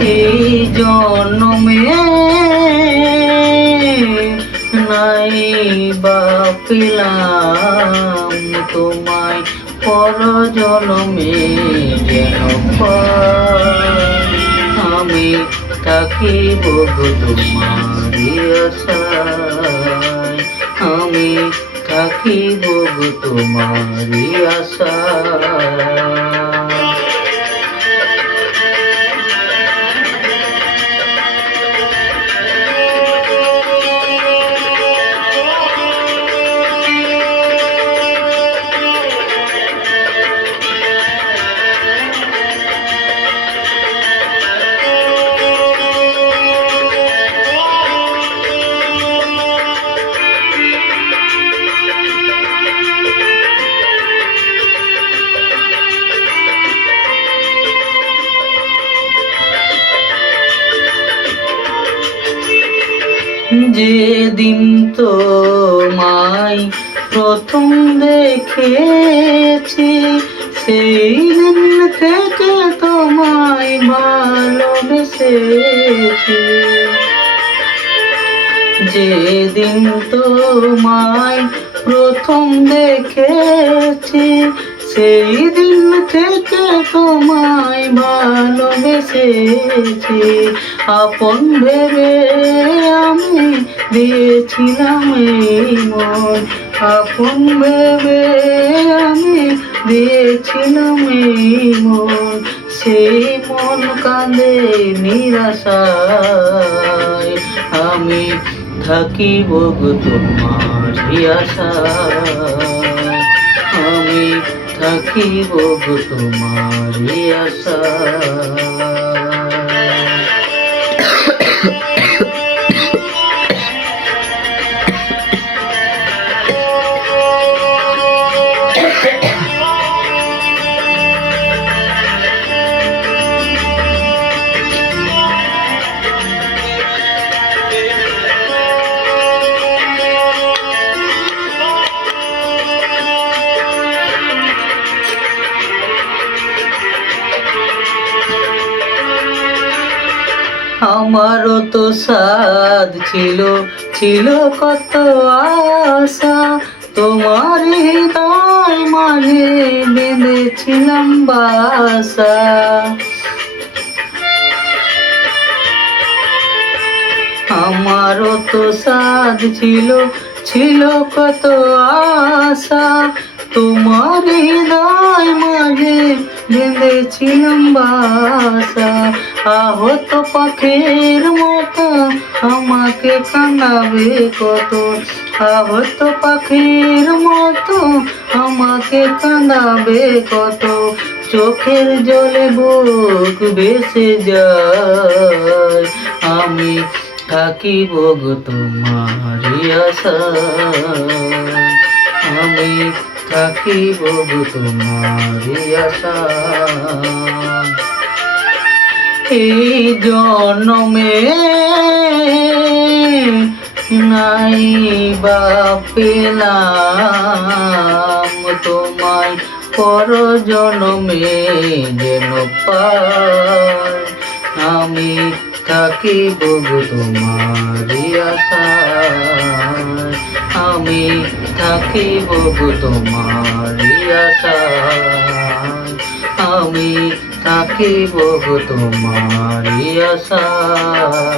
এই জন্মে নাই বা পেলাম তোমায়, পর জন্মে যেন পাই। আমি থাকিব গো তোমারি আশায়, আমি থাকিব গো তোমারি আশায়। যেদিন তোমায় প্রথম দেখেছি, সেই দিন থেকে তোমায় ভালোবেসেছি। যেদিন তোমায় প্রথম দেখেছি, সেই দিন থেকে তোমায় ভালোবেসেছি। আপন ভেবে আমি দিয়েছিলাম এই মন, আপন ভেবে আমি দিয়েছিলাম এই মন। সেই মন কাঁদে নিরাশায়, আমি থাকিব গো তোমারি আশায়, আমি থাকিব গো তোমারি আশায়। আমারও তো সাধ ছিল কত আশা, তোমার হৃদয় মাঝে বেঁধেছিলাম বাসা। আমারও তো সাধ ছিল কত আশা, তোমার হৃদয় মাঝে বেঁধেছিলাম বাসা। আহত পাখির মতো আমাকে কাঁদাবে কত, আহত পাখির মতো আমাকে কাঁদাবে কত। চোখের জলে বুক ভেসে যায়, আমি থাকিব গো তোমারি আশায়, আমি থাকিব গো তোমারি আশায়। এই জন্মে নাই বা পেলাম তোমায়, পর জন্মে যেন পাই। আমি থাকিব গো তোমারি আশায়, আমি থাকিব গো তোমারি আশায়, আমি থাকিব গো তোমারি আশায়।